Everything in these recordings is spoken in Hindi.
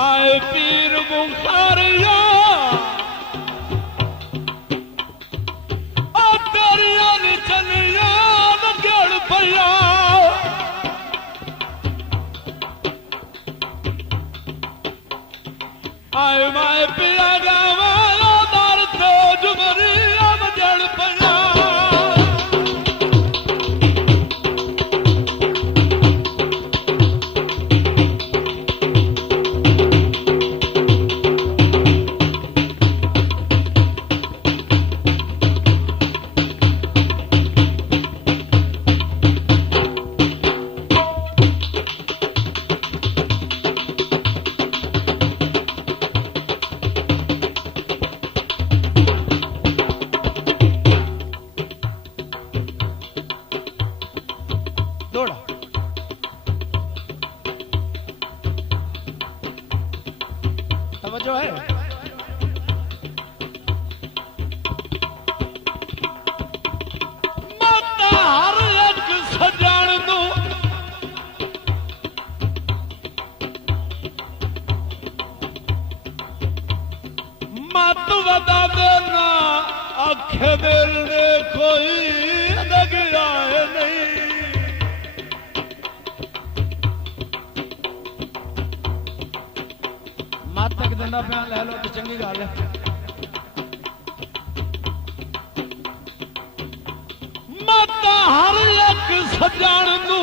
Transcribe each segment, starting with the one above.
आए पीर बुखारिया तेरिया नी चलिया नगेड़ भैया आए माए पिया गावा दर तो जुमरिया नगेड़ भैया जो है माता हर एक सजान दो मत बता देना आखे दिल ने कोई लगा है नहीं मत तक दंदा प्यान ले लो तो चंगी गल है मत हर एक सजान नू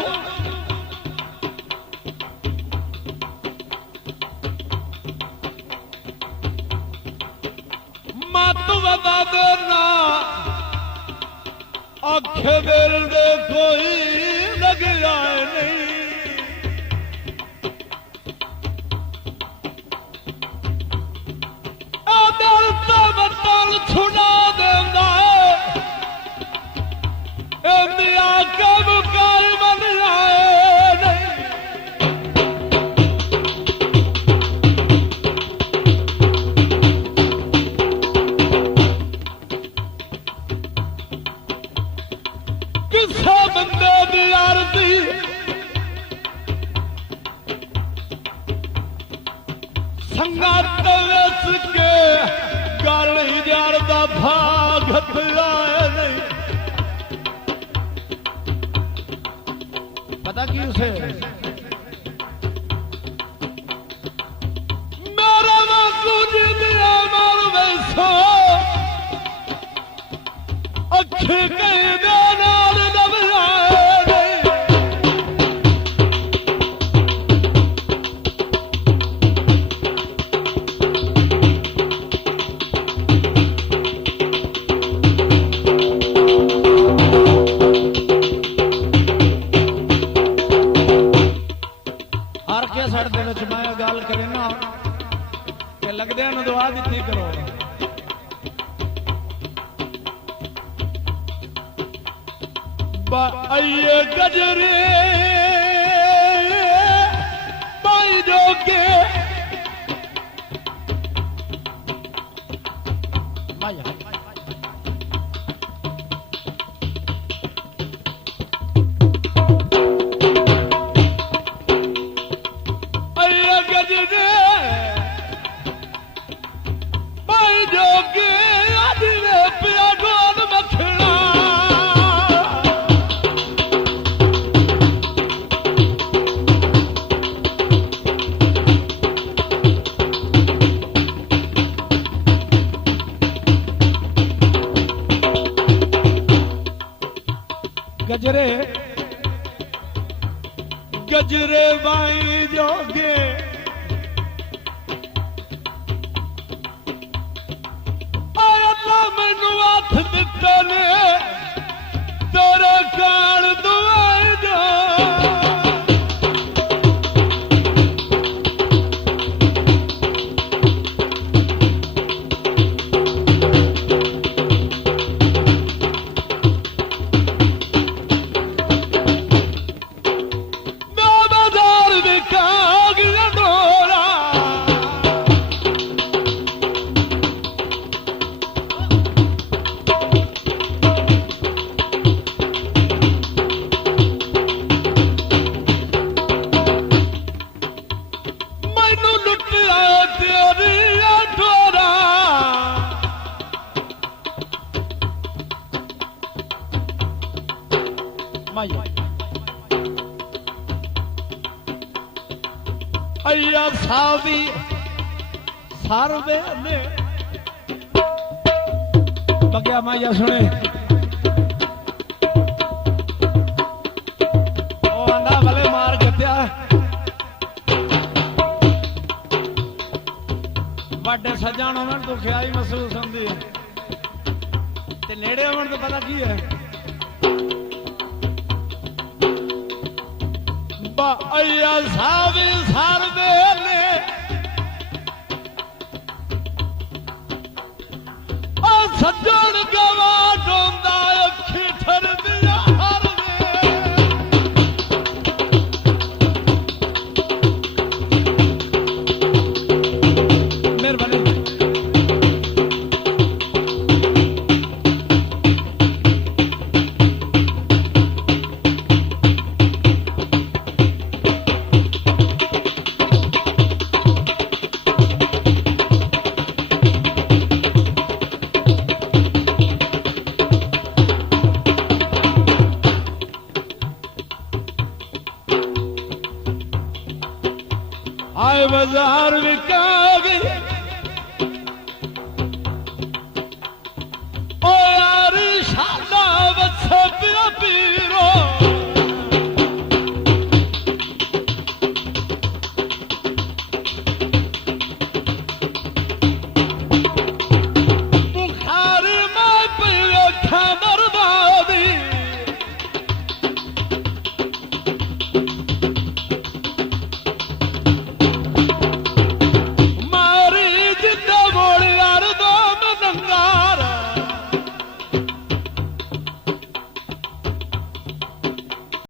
मत बता देना आखे दिल दे कोई लगा नहीं छुड़ा देंदा इंदिया कब कर बन आए किसे बंदे दी आरती संगत विच के गल यार दा भागत आए नहीं पता की उसे मेरा वाकू जी दिया मार वैसो अखी कहीं दे नाल नबलाए मैं गल करे ना कि लगदे दुआ दी करो आइए गजरे पाई जोगे गजरे गजरे बाई जोगे अल्लाह मैनू हथ दिता ने तेरे काल दुआई जा गोरिया ठोरा माया अय्या सावी सारवे ने बगया माया सुने ओ आंदा भले मार गत्या वाडे सज्जण होवन तो ख्याई महसूस होंदी है ते नेड़े होवन तो पता की है बा अय्या सावी सारवे ने ओ सज्जण गवा डोंदा अखी ठरदिया हर मेहरबानी आए बाजार विका गई